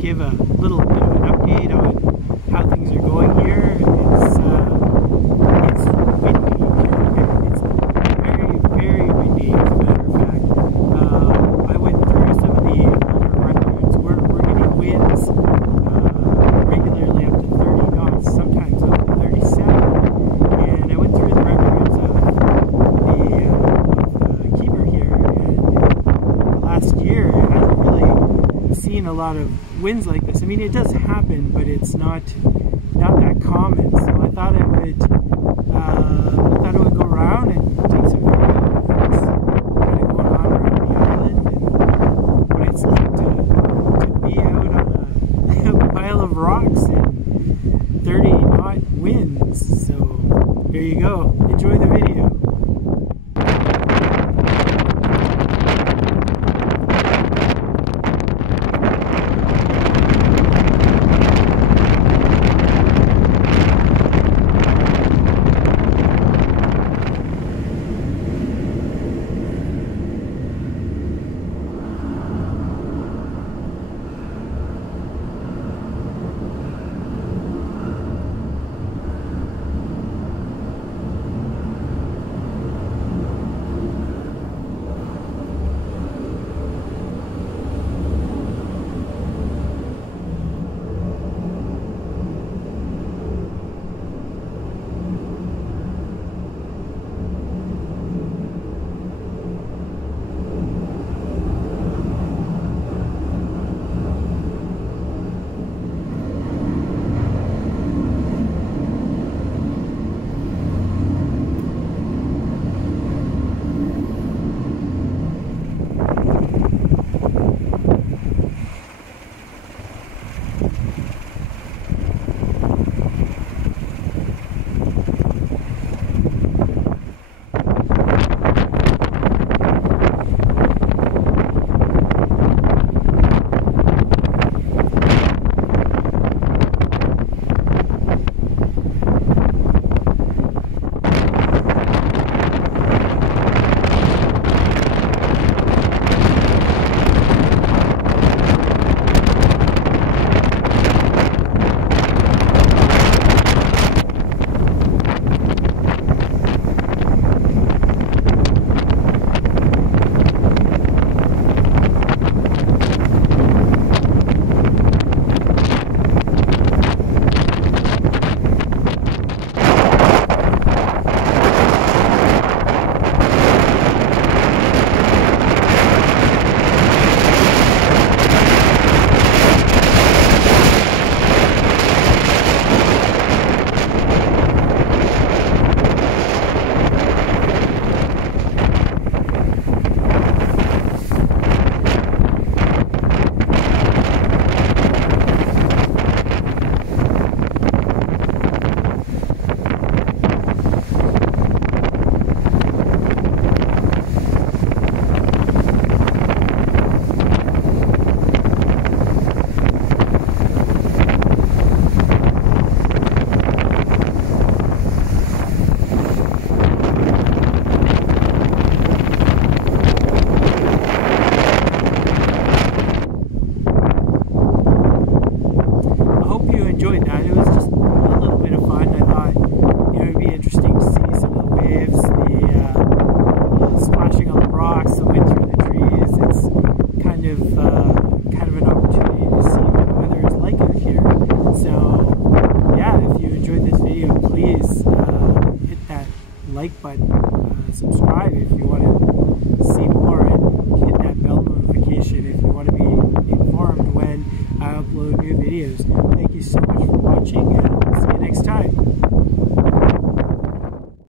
give a little bit of an update on how things are going here. It's windy. It's very, very windy, as a matter of fact. I went through some of the older records. We're getting winds regularly up to 30 knots, sometimes up to 37. And I went through the records of the keeper here, and the last year it hasn't really seen a lot of winds like this. I mean, it does happen, but it's not that common. So I thought it would go around and take some video of what's kind of going on around the island and what it's like to be out on a pile of rocks and 30-knot winds. So here you go. Enjoy the video. Enjoyed that. It was just a little bit of fun. I thought, it'd be interesting to see some of the waves, the splashing on the rocks, the wind through the trees. It's kind of an opportunity to see what the weather is like out here. So yeah, if you enjoyed this video, please hit that like button, subscribe if you want to